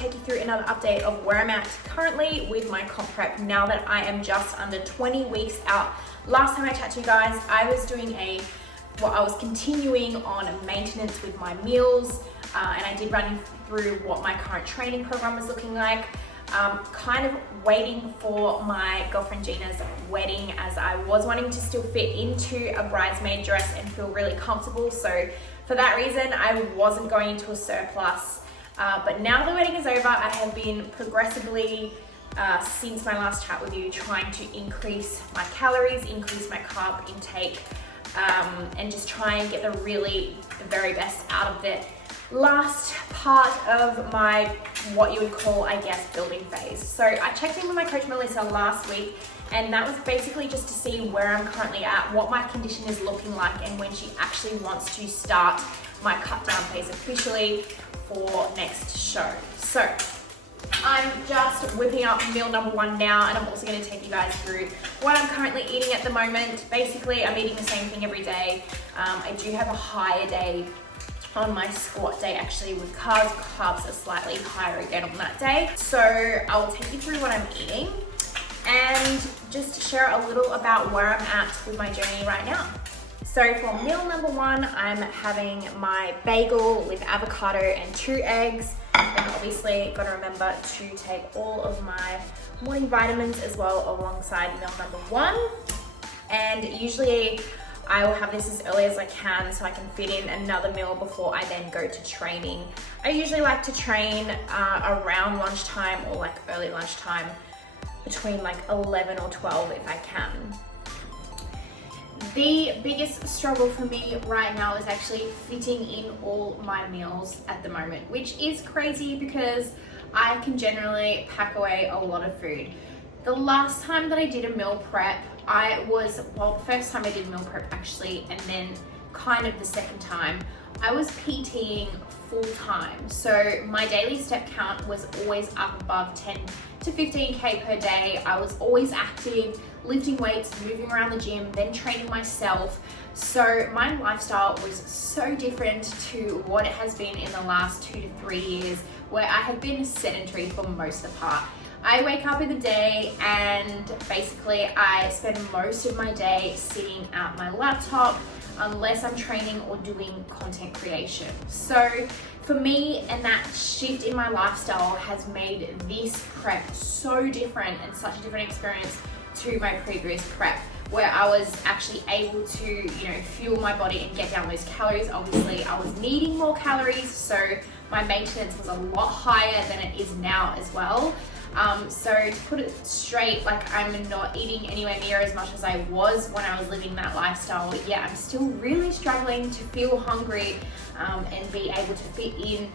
take you through another update of where I'm at currently with my comp prep now that I am just under 20 weeks out. Last time I chatted to you guys, I was doing I was continuing on maintenance with my meals, and I did run through what my current training program was looking like. Kind of waiting for my girlfriend Gina's wedding, as I was wanting to still fit into a bridesmaid dress and feel really comfortable. So for that reason, I wasn't going into a surplus. But now the wedding is over, I have been progressively, since my last chat with you, trying to increase my calories, increase my carb intake, and just try and get the very best out of it. Last part of my, what you would call, I guess, building phase. So I checked in with my coach Melissa last week, and that was basically just to see where I'm currently at, what my condition is looking like, and when she actually wants to start my cut down phase officially for next show. So I'm just whipping up meal number 1 now, and I'm also going to take you guys through what I'm currently eating at the moment. Basically, I'm eating the same thing every day. I do have a higher day on my squat day actually with carbs. Carbs are slightly higher again on that day. So I will take you through what I'm eating and just share a little about where I'm at with my journey right now. So for meal number 1, I'm having my bagel with avocado and 2 eggs. And obviously got to remember to take all of my morning vitamins as well alongside meal number 1. And usually I will have this as early as I can so I can fit in another meal before I then go to training. I usually like to train around lunchtime or like early lunchtime, between like 11 or 12 if I can. The biggest struggle for me right now is actually fitting in all my meals at the moment, which is crazy because I can generally pack away a lot of food. The last time that I did a meal prep, the first time I did meal prep actually, and then kind of the second time, I was PTing full time. So my daily step count was always up above 10 to 15K per day. I was always active, lifting weights, moving around the gym, then training myself. So my lifestyle was so different to what it has been in the last 2 to 3 years, where I have been sedentary for most of the part. I wake up in the day and basically I spend most of my day sitting at my laptop unless I'm training or doing content creation. So for me, and that shift in my lifestyle has made this prep so different and such a different experience to my previous prep, where I was actually able to, fuel my body and get down those calories. Obviously, I was needing more calories, so my maintenance was a lot higher than it is now as well. So to put it straight, like I'm not eating anywhere near as much as I was when I was living that lifestyle. Yeah, I'm still really struggling to feel hungry and be able to fit in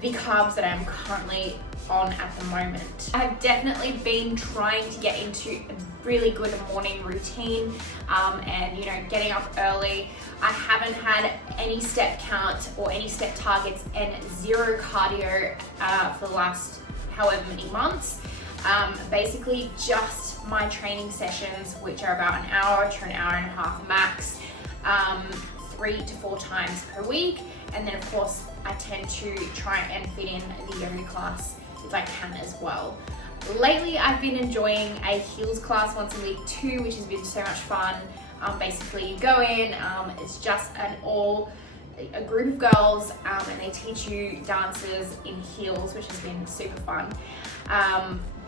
the carbs that I'm currently on at the moment. I've definitely been trying to get into a really good morning routine and getting up early. I haven't had any step count or any step targets and 0 cardio for the last however many months. Basically just my training sessions, which are about an hour to an hour and a half max, 3 to 4 times per week. And then of course I tend to try and fit in the yoga class if I can as well. Lately I've been enjoying a heels class once a week too, which has been so much fun. Basically you go in, it's just a group of girls and they teach you dances in heels, which has been super fun.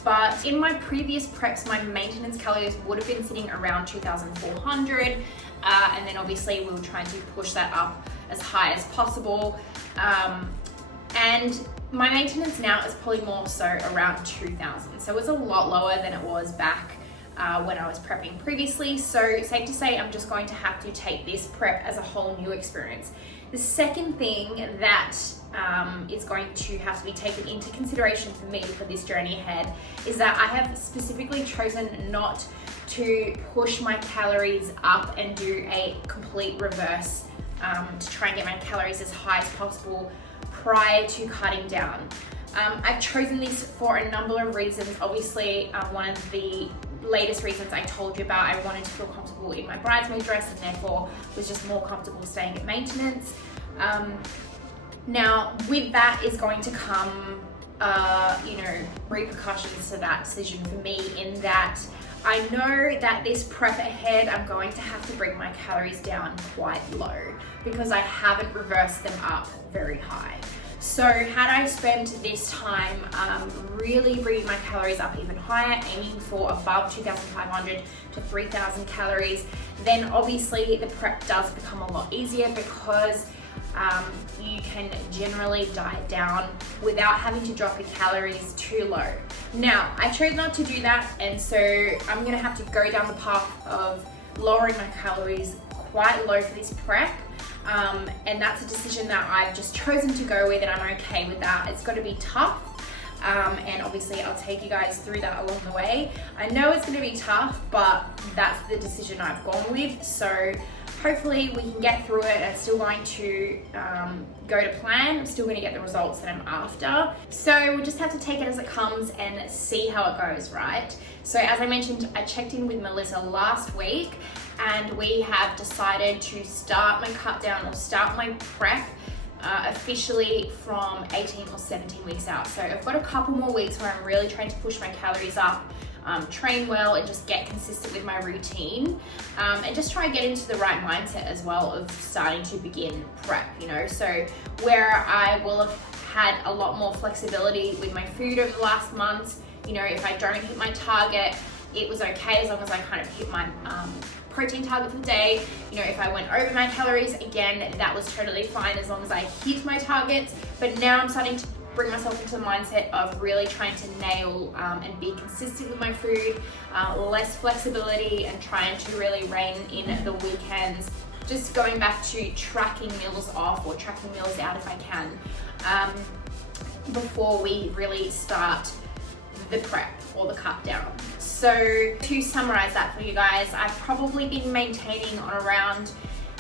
But in my previous preps, my maintenance calories would have been sitting around 2,400, and then obviously we were trying to push that up as high as possible. And my maintenance now is probably more so around 2,000. So it's a lot lower than it was back when I was prepping previously. So safe to say I'm just going to have to take this prep as a whole new experience. The second thing that is going to have to be taken into consideration for me for this journey ahead is that I have specifically chosen not to push my calories up and do a complete reverse to try and get my calories as high as possible prior to cutting down. I've chosen this for a number of reasons. Obviously, one of the latest reasons I told you about, I wanted to feel comfortable in my bridesmaid dress and therefore was just more comfortable staying at maintenance. Now with that is going to come repercussions to that decision for me, in that I know that this prep ahead, I'm going to have to bring my calories down quite low because I haven't reversed them up very high. So had I spent this time really bringing my calories up even higher, aiming for above 2,500 to 3,000 calories, then obviously the prep does become a lot easier because you can generally diet down without having to drop your calories too low. Now, I chose not to do that, and so I'm gonna have to go down the path of lowering my calories quite low for this prep. And that's a decision that I've just chosen to go with, and I'm okay with that. It's got to be tough, and obviously I'll take you guys through that along the way. I know it's going to be tough, but that's the decision I've gone with. So hopefully we can get through it. It's still going to go to plan. I'm still going to get the results that I'm after. So we'll just have to take it as it comes and see how it goes, right? So as I mentioned, I checked in with Melissa last week, and we have decided to start my cut down, or start my prep officially from 18 or 17 weeks out. So I've got a couple more weeks where I'm really trying to push my calories up, train well, and just get consistent with my routine, and just try and get into the right mindset as well of starting to begin prep, so where I will have had a lot more flexibility with my food over the last months. If I don't hit my target, it was okay as long as I kind of hit my protein target for the day. If I went over my calories, again, that was totally fine as long as I hit my targets. But now I'm starting to bring myself into the mindset of really trying to nail and be consistent with my food, less flexibility, and trying to really rein in the weekends. Just going back to tracking meals off or tracking meals out if I can, before we really start the prep or the cut down. So to summarize that for you guys, I've probably been maintaining on around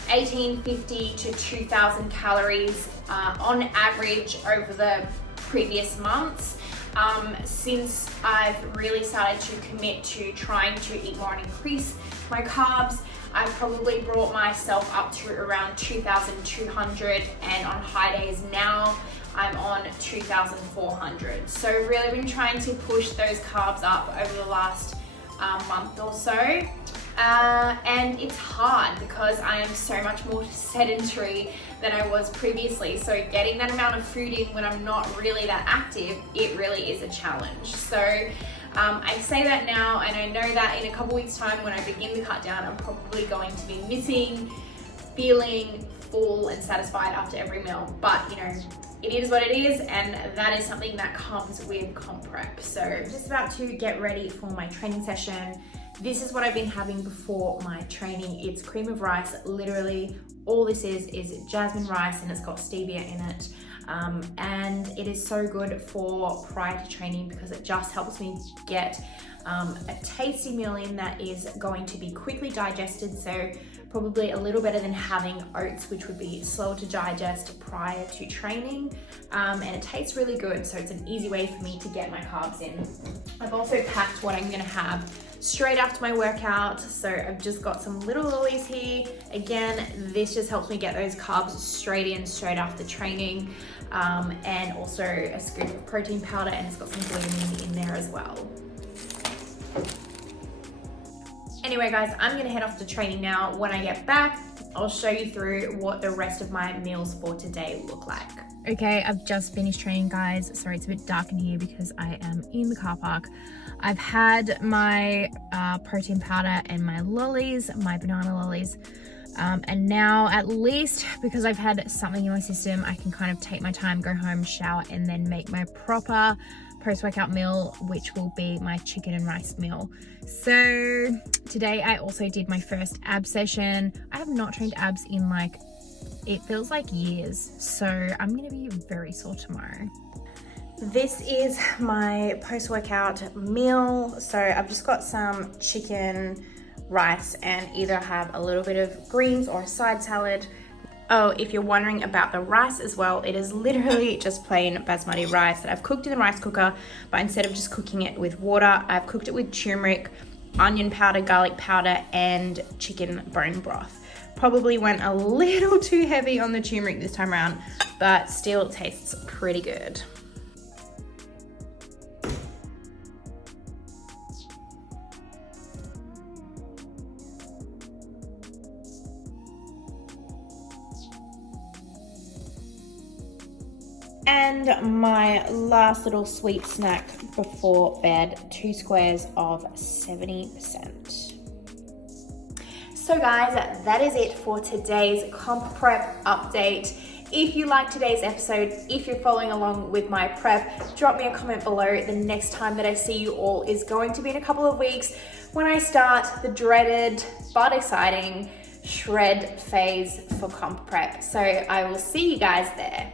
1,850 to 2,000 calories on average over the previous months. Since I've really started to commit to trying to eat more and increase my carbs, I've probably brought myself up to around 2,200, and on high days now, I'm on 2,400. So really been trying to push those carbs up over the last month or so. And it's hard because I am so much more sedentary than I was previously. So getting that amount of food in when I'm not really that active, it really is a challenge. So I say that now, and I know that in a couple weeks time when I begin the cut down, I'm probably going to be missing feeling full and satisfied after every meal. But it is what it is, and that is something that comes with comp prep. So I'm just about to get ready for my training session. This is what I've been having before my training. It's cream of rice. Literally all this is jasmine rice, and it's got stevia in it. And it is so good for prior to training because it just helps me get a tasty meal in that is going to be quickly digested. So probably a little better than having oats, which would be slow to digest prior to training. And it tastes really good, so it's an easy way for me to get my carbs in. I've also packed what I'm gonna have straight after my workout. So I've just got some little lollies here. Again, this just helps me get those carbs straight in, straight after training. And also a scoop of protein powder, and it's got some glutamine in there as well. Anyway guys, I'm gonna head off to training now. When I get back, I'll show you through what the rest of my meals for today look like. Okay, I've just finished training guys. Sorry, it's a bit dark in here because I am in the car park. I've had my protein powder and my lollies, my banana lollies. And now, at least because I've had something in my system, I can kind of take my time, go home, shower, and then make my proper post-workout meal, which will be my chicken and rice meal. So today I also did my first ab session. I have not trained abs in it feels like years, so I'm gonna be very sore tomorrow. This is my post-workout meal. So I've just got some chicken, rice, and either have a little bit of greens or a side salad. Oh, if you're wondering about the rice as well, it is literally just plain basmati rice that I've cooked in the rice cooker, but instead of just cooking it with water, I've cooked it with turmeric, onion powder, garlic powder, and chicken bone broth. Probably went a little too heavy on the turmeric this time around, but still tastes pretty good. And my last little sweet snack before bed, 2 squares of 70%. So guys, that is it for today's comp prep update. If you liked today's episode, if you're following along with my prep, drop me a comment below. The next time that I see you all is going to be in a couple of weeks when I start the dreaded but exciting shred phase for comp prep. So I will see you guys there.